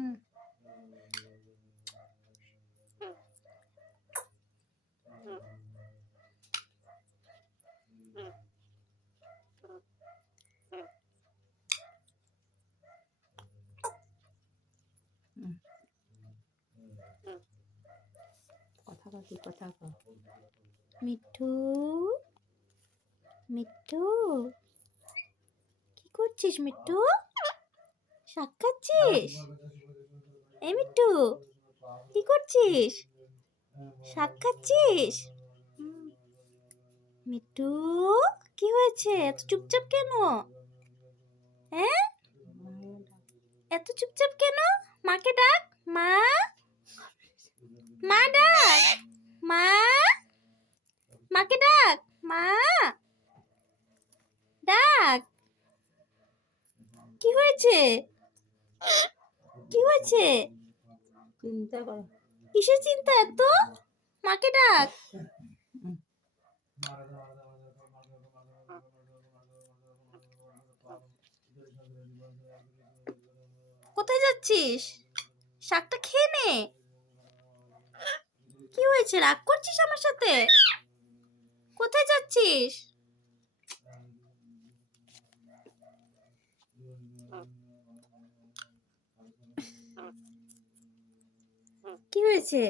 হুম। কথা কও, কি কথা কও? মিঠু, মিঠু, কি করছিস মিঠু? শাক খাচ্ছিস? এই মিঠু, কি করছিস? শাক খাচ্ছিস? মিঠু, কি হয়েছে? এত চুপচাপ কেন? হ্যাঁ, এত চুপচাপ কেন? মাকে ডাক। মা, মা ডাক। মা, মাকে ডাক। মা ডাক। কি হয়েছে? কি হয়েছে? চিন্তা করো। কিসের চিন্তা এত? মাকে ডাক। কোথায় যাচ্ছিস? শাকটা খেয়ে নে। কি হয়েছে? রাগ করছিস আমার সাথে? কোথায় যাচ্ছিস? কি হয়েছে?